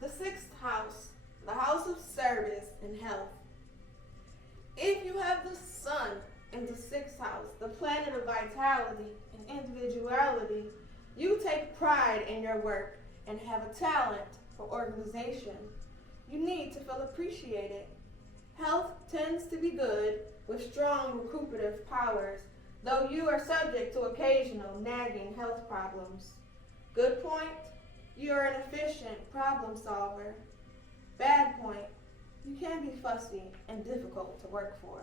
The sixth house, the house of service and health. If you have the sun in the sixth house, the planet of vitality and individuality, you take pride in your work and have a talent for organization. You need to feel appreciated. Health tends to be good with strong recuperative powers, though you are subject to occasional nagging health problems. Good point, you are an efficient problem solver. Bad point, you can be fussy and difficult to work for.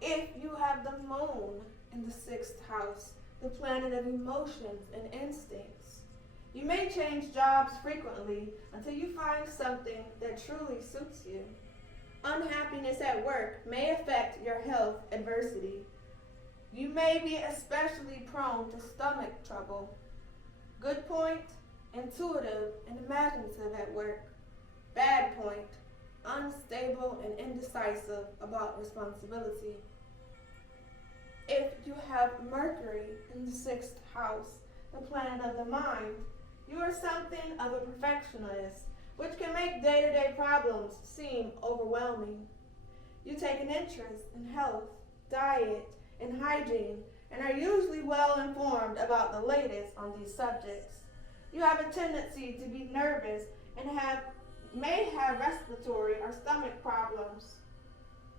If you have the moon in the sixth house, the planet of emotions and instincts, you may change jobs frequently until you find something that truly suits you. Unhappiness at work may affect your health adversity. You may be especially prone to stomach trouble. Good point, intuitive and imaginative at work. Bad point, unstable and indecisive about responsibility. If you have Mercury in the sixth house, the planet of the mind, you are something of a perfectionist, which can make day-to-day problems seem overwhelming. You take an interest in health, diet, and hygiene, and are usually well informed about the latest on these subjects. You have a tendency to be nervous and may have respiratory or stomach problems.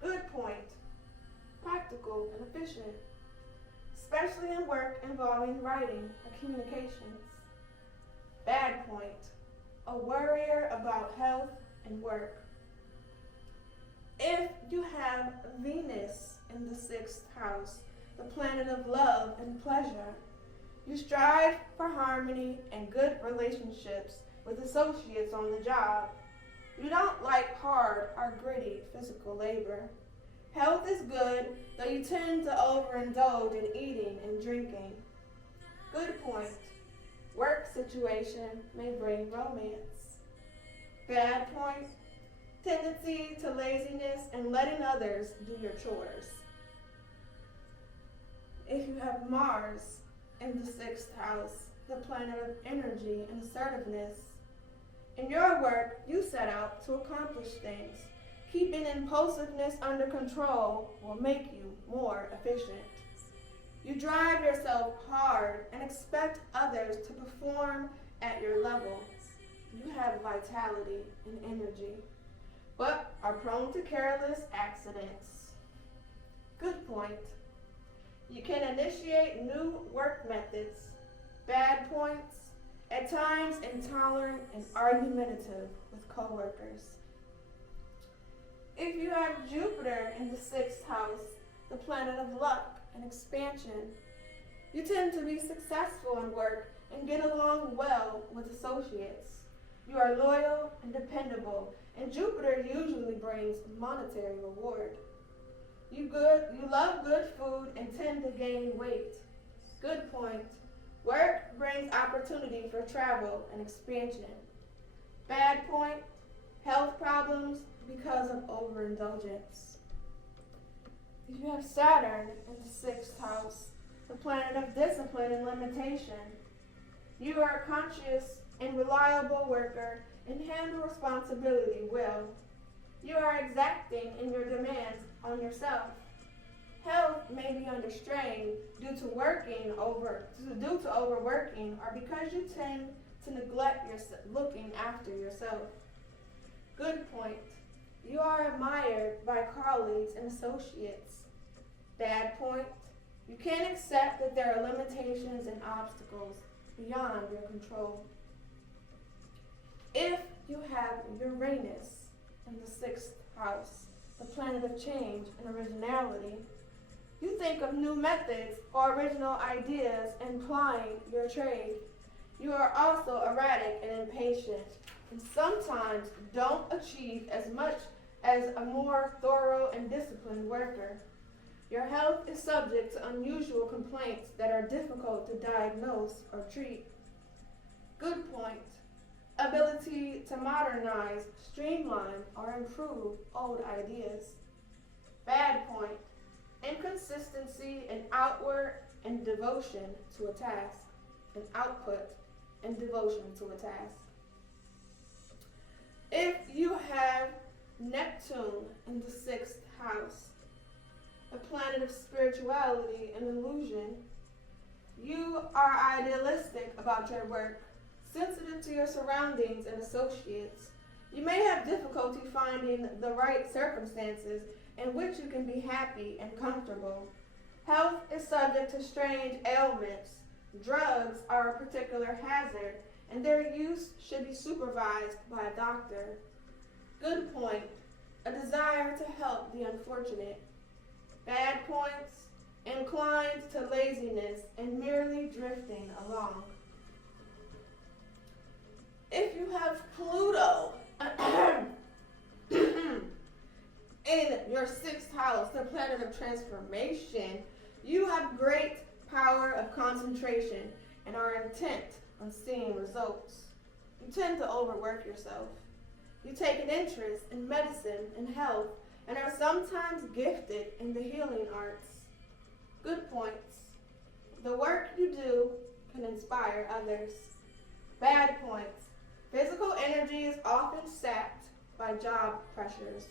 Good point, practical and efficient, especially in work involving writing or communications. Bad point, a worrier about health and work. If you have Venus in the sixth house, the planet of love and pleasure, you strive for harmony and good relationships with associates on the job. You don't like hard or gritty physical labor. Health is good, though you tend to overindulge in eating and drinking. Good point. Work situation may bring romance. Bad point. Tendency to laziness and letting others do your chores. If you have Mars in the sixth house, the planet of energy and assertiveness, in your work, you set out to accomplish things. Keeping impulsiveness under control will make you more efficient. You drive yourself hard and expect others to perform at your level. You have vitality and energy, but are prone to careless accidents. Good point. You can initiate new work methods. Bad points. At times intolerant and argumentative with coworkers. If you have Jupiter in the sixth house, the planet of luck and expansion, you tend to be successful in work and get along well with associates. You are loyal and dependable, and Jupiter usually brings monetary reward. You love good food and tend to gain weight. Good point. Work brings opportunity for travel and expansion. Bad point, health problems because of overindulgence. If you have Saturn in the sixth house, the planet of discipline and limitation, you are a conscious and reliable worker and handle responsibility well. You are exacting in your demands on yourself. Health may be under strain due to overworking or because you tend to neglect looking after yourself. Good point. You are admired by colleagues and associates. Bad point. You can't accept that there are limitations and obstacles beyond your control. If you have Uranus in the sixth house, the planet of change and originality, you think of new methods or original ideas in plying your trade. You are also erratic and impatient, and sometimes don't achieve as much as a more thorough and disciplined worker. Your health is subject to unusual complaints that are difficult to diagnose or treat. Good point. Ability to modernize, streamline, or improve old ideas. Bad point. Inconsistency in outward and devotion to a task. An output and devotion to a task. If you have Neptune in the 6th house, a planet of spirituality and illusion, you are idealistic about your work, sensitive to your surroundings and associates. You may have difficulty finding the right circumstances in which you can be happy and comfortable. Health is subject to strange ailments. Drugs are a particular hazard, and their use should be supervised by a doctor. Good point, a desire to help the unfortunate. Bad points, inclined to laziness and merely drifting along. If you have Pluto in your 6th house, the planet of transformation, you have great power of concentration and are intent on seeing results. You tend to overwork yourself. You take an interest in medicine and health and are sometimes gifted in the healing arts. Good points. The work you do can inspire others. Bad points. Physical energy is often sapped by job pressures.